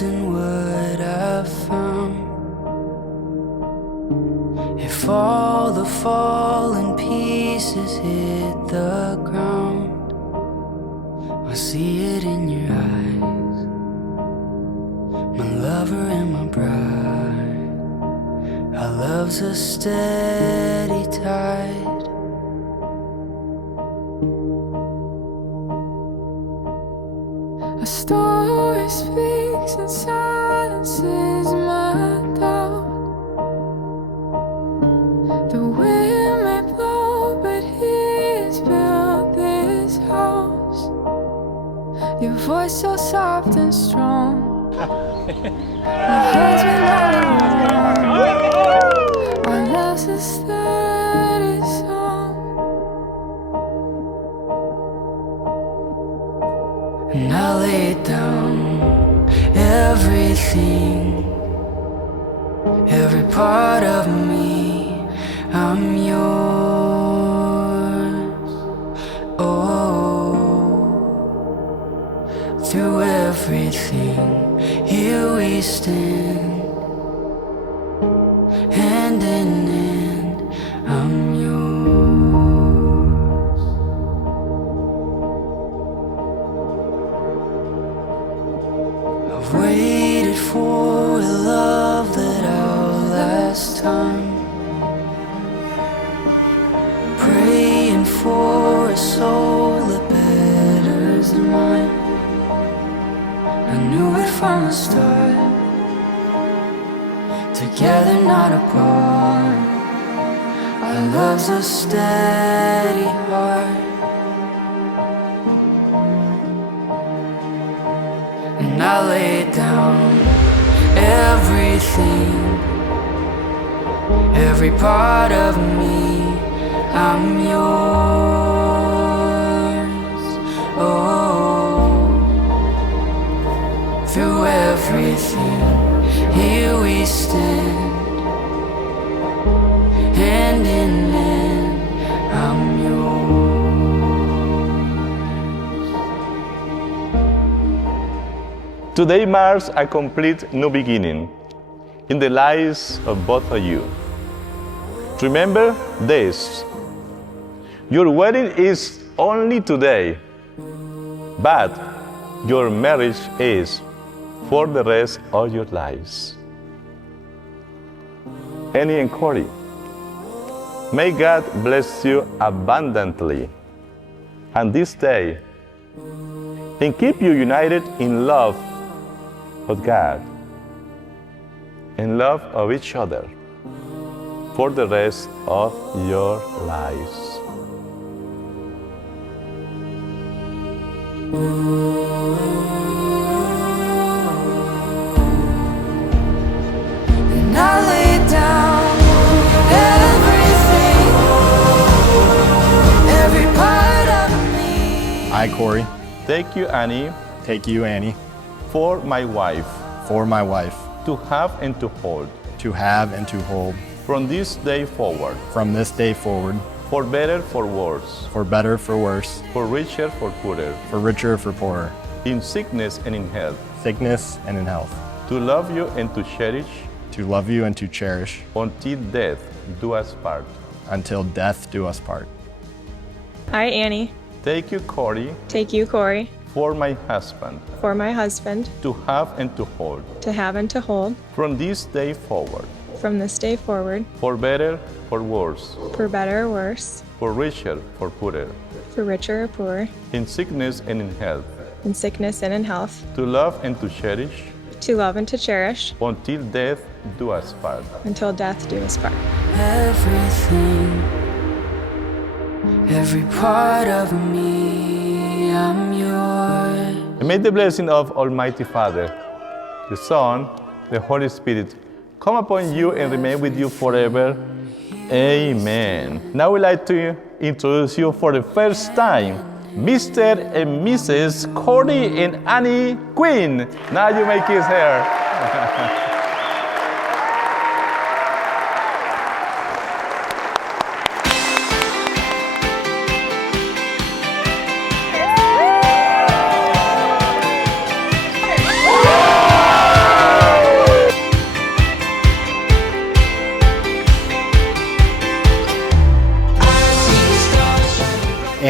losing what I found. If all the fallen pieces hit the ground, I see it in your eyes, my lover and my bride. Our love's a steady tide. A story speaks and silences my doubt. The wind may blow, but he's built this house. Your voice so soft and strong. My heart's been all alone. Our love's a steady song. And I lay down everything, every part of me, I'm yours. Oh, through everything, here we stand, hand in hand, I'm yours. I've waited for a love that outlast time, praying for a soul that betters than mine. I knew it from the start, together not apart. Our love's a steady heart. And I lay down everything, every part of me, I'm yours. Oh, through everything, here we stand, hand in hand, I'm yours. Today marks a complete new beginning in the lives of both of you. Remember this: your wedding is only today, but your marriage is for the rest of your lives. Annie and Corey, may God bless you abundantly on this day and keep you united in love of God and love of each other for the rest of your lives. And I lay down everything, every part of me. I, Corey, Take you, Annie, take you, Annie, for my wife, for my wife, to have and to hold, to have and to hold, from this day forward, from this day forward, for better, for worse, for better, for worse, for richer, for poorer, for richer, for poorer, in sickness and in health, sickness and in health, to love you and to cherish, to love you and to cherish, until death do us part. until death do us part. I, Annie, Take you, Corey, take you, Corey, for my husband, for my husband, to have and to hold, to have and to hold, from this day forward, from this day forward, for better, for worse, for better or worse, for richer, for poorer, for richer or poorer, in sickness and in health, in sickness and in health, to love and to cherish, to love and to cherish, until death do us part. until death do us part. Everything, every part of me, I'm yours. And may the blessing of Almighty Father, the Son, the Holy Spirit, come upon you and remain with you forever. Amen. Now we'd like to introduce you for the first time, Mr. and Mrs. Corey and Annie Quinn. Now you may kiss her.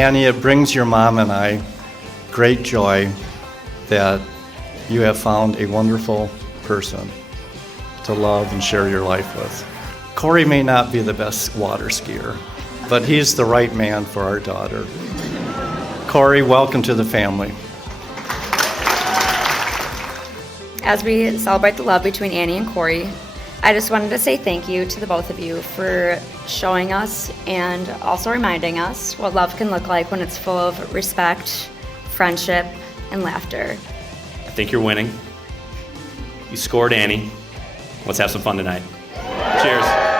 Annie, it brings your mom and I great joy that you have found a wonderful person to love and share your life with. Corey may not be the best water skier, but he's the right man for our daughter. Corey, welcome to the family. As we celebrate the love between Annie and Corey, I just wanted to say thank you to the both of you for showing us and also reminding us what love can look like when it's full of respect, friendship, and laughter. I think you're winning. You scored, Annie. Let's have some fun tonight. Cheers.